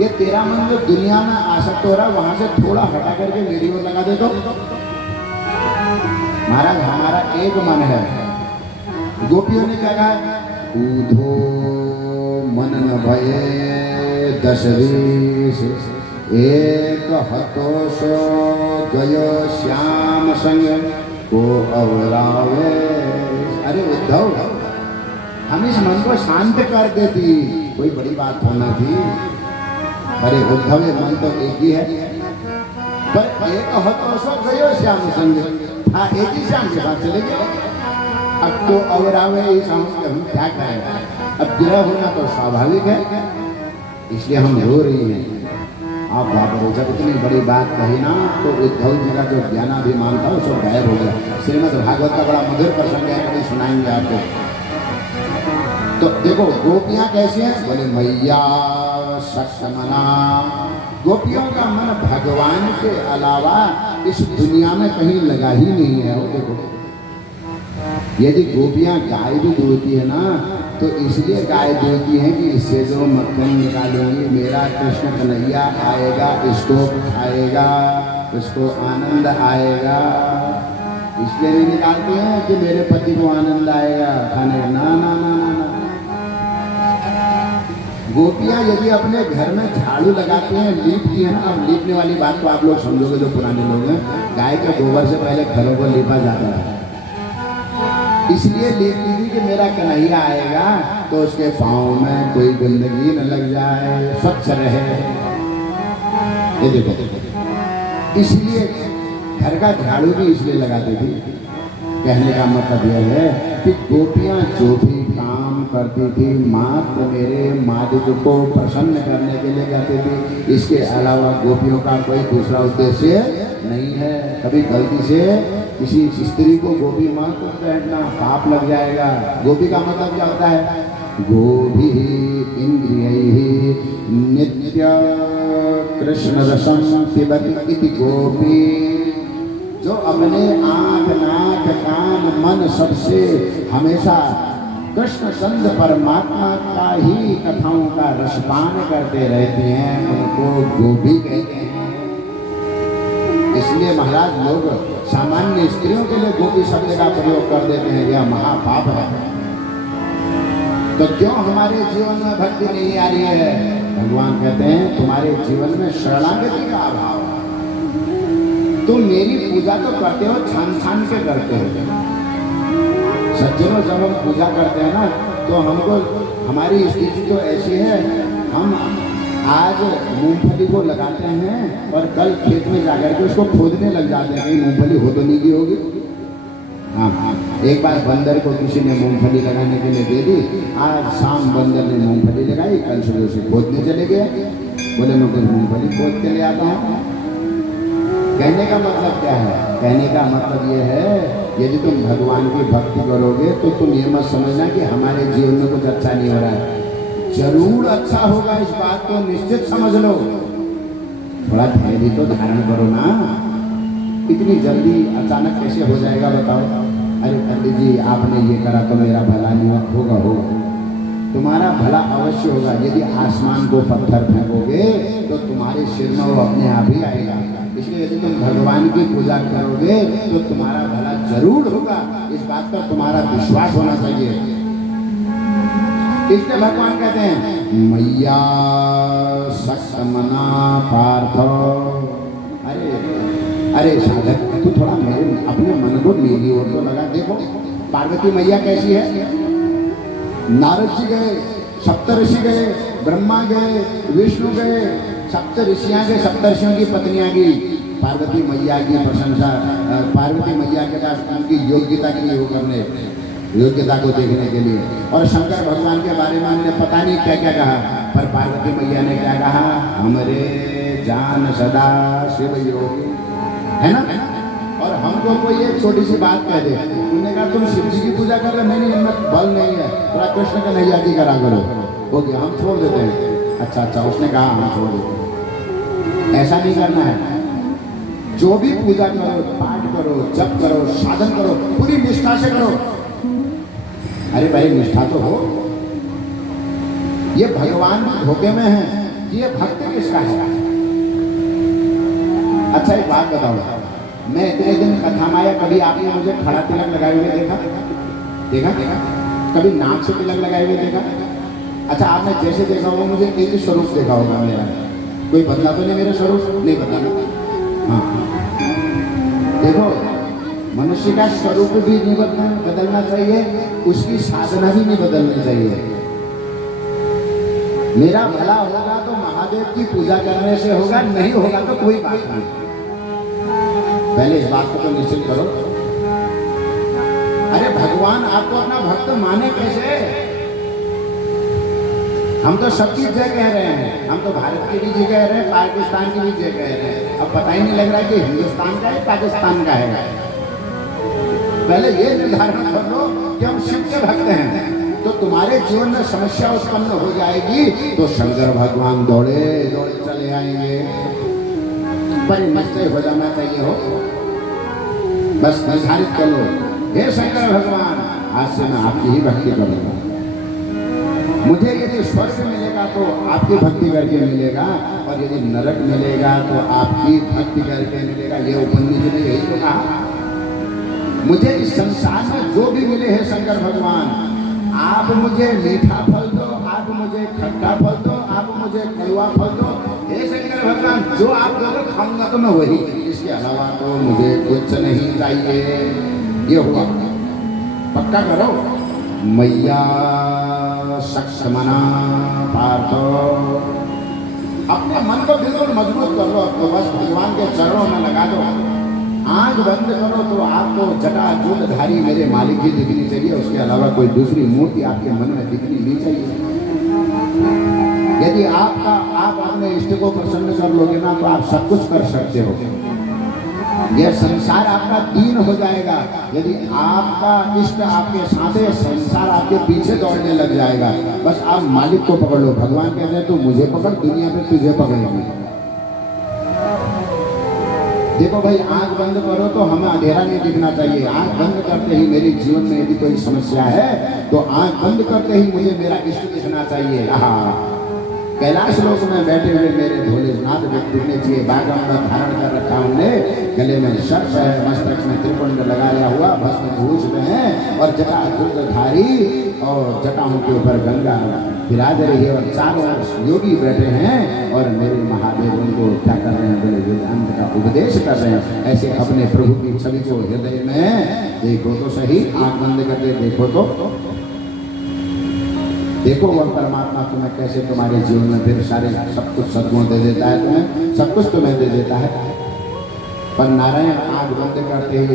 ये तेरा मन जो दुनिया में आसक्त हो रहा है वहां से थोड़ा हटा करके मेरी ओर लगा दे तो महाराज हमारा एक मन है। गोपियों ने क्या कहा, ऊधो मन न भये दश वीस, एक हतोष गयो श्याम संग को अवरावे। अरे उद्धव, हम इस मन को शांत कर देती, कोई बड़ी बात होना थी। अरे उद्धव, ये मन तो एक ही है, पर एक हतोष गयो श्याम संग, हाँ एक ही श्याम के साथ चले गए। अब तो अवरावे इस हम क्या करें, अब विरह होना तो स्वाभाविक है, इसलिए हम रो रही हैं। आप बाबा जब इतनी बड़ी बात कही ना तो उद्धव जी का जो ज्ञानाभिमान था वो सब गायब हो गया। श्रीमद् भागवत का बड़ा मधुर प्रसंग है, कभी सुनाएंगे आपको। तो देखो गोपियां कैसी हैं, बोले मैया सक्षमना। गोपियों का मन भगवान के अलावा इस दुनिया में कहीं लगा ही नहीं है। वो देखो, यदि गोपियां गाय भी दूहती है ना तो इसलिए गाय दूहती है कि इससे जो मक्खन निकालूंगी मेरा कृष्ण कन्हैया आएगा, इसको खाएगा, उसको आनंद आएगा, इसलिए नहीं निकालती हैं कि मेरे पति को आनंद आएगा खाने। ना ना ना ना ना। गोपियां यदि अपने घर में झाड़ू लगाती हैं, लीपती हैं ना, अब लीपने वाली बात को आप लोग समझोगे जो पुराने लोग हैं, गाय के गोबर से पहले घरों को लीपा जाता है, इसलिए लीपती थी कि मेरा कन्हैया आएगा तो उसके पाँव में कोई गंदगी न लग जाए, स्वच्छ रहे। ये देखो, इसलिए घर का झाड़ू भी इसलिए लगाती थी। कहने का मतलब यह है कि गोपियां जो भी काम करती थी मात्र मेरे मालिक को प्रसन्न करने के लिए करती थी, इसके अलावा गोपियों का कोई दूसरा उद्देश्य नहीं है। कभी गलती से किसी स्त्री को गोपी माँ को कहना पाप लग जाएगा। गोपी का मतलब क्या होता है, गोभी इंद्रिय नित्य कृष्ण रसम पिबति इति गोपी, जो अपने आँख नाक कान मन सबसे हमेशा कृष्ण चंद्र परमात्मा का ही कथाओं का रसपान करते रहते हैं, उनको गोपी कहते हैं। इसलिए महाराज लोग सामान्य स्त्रियों के लिए गोपी शब्द का प्रयोग कर देते हैं, यह महापाप है। तो क्यों हमारे जीवन में भक्ति नहीं आ रही है? भगवान कहते हैं तुम्हारे जीवन में शरणागति का अभाव है। तुम मेरी पूजा तो करते हो, छान छान के करते हो। सज्जनों, जब हम पूजा करते हैं ना तो हमको, हमारी स्थिति तो ऐसी है, हम आज मूंगफली को लगाते हैं और कल खेत में जाकर के उसको खोदने लग जाते हैं, कहीं मूंगफली हो तो नहीं गई होगी। हाँ, एक बार बंदर को किसी ने मूंगफली लगाने के लिए दे दी, आज शाम बंदर ने मूंगफली लगाई, कल सुबह उसे खोदने चले गए, बोले मैं कुछ मूंगफली खोद के ले आता हूँ। कहने का मतलब क्या है? कहने का मतलब ये है, यदि तुम भगवान की भक्ति करोगे तो तुम ये मत समझना कि हमारे जीवन में कुछ अच्छा नहीं हो रहा है, जरूर अच्छा होगा, इस बात को निश्चित समझ लो। थोड़ा धैर्य तो धारण करो ना, इतनी जल्दी अचानक कैसे हो जाएगा बताओ? अरे पंडित जी आपने ये करा तो मेरा भला नहीं होगा, होगा तुम्हारा भला अवश्य होगा। यदि आसमान को पत्थर फेंकोगे तो तुम्हारे सिर में वो अपने आप ही आएगा। इसलिए यदि तुम भगवान की पूजा करोगे तो तुम्हारा भला जरूर होगा, इस बात पर तुम्हारा विश्वास होना चाहिए। इसलिए भगवान कहते हैं मैया सक्षमना पार्थ। अरे अरे साधक, तू थोड़ा मेरे अपने मन को मेरी ओर तो लगा। देखो पार्वती मैया कैसी है। नारद जी गए, सप्तऋषि गए, ब्रह्मा गए, विष्णु गए, सप्त ऋषियाँ गए, सप्तर्षियों की पत्नियाँ गई पार्वती मैया की प्रशंसा, पार्वती मैया के पास उनकी योग्यता के लिए वो करने, योग्यता को देखने के लिए। और शंकर भगवान के बारे में हमने पता नहीं क्या क्या कहा, पर पार्वती मैया ने क्या कहा, हमरे जान सदा शिव योगी, है ना। और हमको कोई एक छोटी सी बात कह दे, उन्होंने कहा तुम शिव जी की पूजा कर रहे, नहीं इनमें बल नहीं है, थोड़ा कृष्ण कन्हैया की करा करो, हो गया, हम छोड़ देते हैं। अच्छा अच्छा, उसने कहा हम छोड़ देते हैं। ऐसा नहीं करना है। जो भी पूजा करो, पाठ करो, जप करो, साधन करो, पूरी निष्ठा से करो। अरे भाई निष्ठा तो हो। ये भगवान धोखे में है, ये भक्त किसका है? अच्छा एक बात बताओ, मैं इतने दिन कथा माया कभी आपने मुझे खड़ा तिलक लगाए हुए देखा? देखा? कभी नाक से तिलक लगाए हुए देखा? अच्छा आपने जैसे देखा होगा मुझे एक ही स्वरूप देखा होगा मेरा, कोई बदला तो नहीं मेरा स्वरूप? नहीं बदला। हाँ देखो, मनुष्य का स्वरूप भी नहीं बदलना चाहिए, उसकी साधना भी नहीं बदलनी चाहिए। मेरा भला होगा तो महादेव की पूजा करने से होगा, नहीं होगा तो कोई बात नहीं। पहले इस बात को तो निश्चित करो। अरे भगवान आपको अपना भक्त माने कैसे? हम तो सबकी जय कह रहे हैं, हम तो भारत की भी जय कह रहे हैं, पाकिस्तान की भी जय कह रहे हैं। अब पता ही नहीं लग रहा कि हिंदुस्तान का है पाकिस्तान का है। पहले ये निर्धारण कर लो कि हम शिव के भक्त हैं, तो तुम्हारे जीवन में समस्या उत्पन्न हो जाएगी तो शंकर भगवान दौड़े दौड़े चले आएंगे। पर निश्चय हो जाना चाहिए हो, बस निर्धारित कर लो, हे शंकर भगवान आज से मैं आपकी ही भक्ति करूंगा। मुझे यदि स्वर्ग मिलेगा तो आपकी भक्ति करके मिलेगा, और यदि नरक मिलेगा तो आपकी भक्ति करके मिलेगा। ये उपनिषद ने यही तो कहा। मुझे इस संसार में जो भी मिले है शंकर भगवान, आप मुझे मीठा फल दो, आप मुझे खट्टा फल दो, आप मुझे कड़वा फल दो, हे शंकर भगवान जो आप दोगे खाऊंगा तो मैं वही, इसके अलावा तो मुझे कुछ नहीं चाहिए। ये हुआ, पक्का करो। मैया सक्षमना पार्थो, अपने मन को बिल्कुल मजबूत कर लो, तो बस भगवान के चरणों में लगा दो। आंख बंद करो तो आपको जटाजूटधारी मेरे मालिक ही दिखनी चाहिए, उसके अलावा कोई दूसरी मूर्ति आपके मन में दिखनी नहीं चाहिए। यदि आप अपने इष्ट को प्रसन्न कर लोगे ना तो आप सब कुछ कर सकते हो। यह संसार आपका दीन हो जाएगा यदि आपका इष्ट आपके साथ है, संसार आपके पीछे दौड़ने लग जाएगा। बस आप मालिक को पकड़ लो। भगवान कहते हैं तू मुझे पकड़, दुनिया में तुझे पकड़ेगी। देखो भाई, आंख बंद करो तो हमें अंधेरा नहीं दिखना चाहिए। आंख बंद करते ही मेरे जीवन में यदि कोई समस्या है तो आंख बंद करते ही मुझे मेरा इष्ट दिखना चाहिए। कैलाश लोक में बैठे हुए मेरे भोलेनाथ दिखने चाहिए। बागम धारण कर रखा हमने, गले में सर्प है, मस्तक में त्रिपुंड लगाया हुआ, भस्म भूष में है, और जटाजूटधारी, और जटाओं के ऊपर गंगा विराज रही है, और चारों योगी बैठे हैं, और मेरे महादेव उनको क्या कर रहे हैं, बड़े वेदांत का उपदेश कर रहे हैं। ऐसे अपने प्रभु की छवि को हृदय में देखो तो सही, आंख बंद करके देखो तो देखो वह परमात्मा तुम्हें कैसे तुम्हारे जीवन में फिर सारे सब कुछ सद्गुण दे देता है, तुम्हें सब कुछ तुम्हें दे देता है। पर नारायण आंख बंद करते ही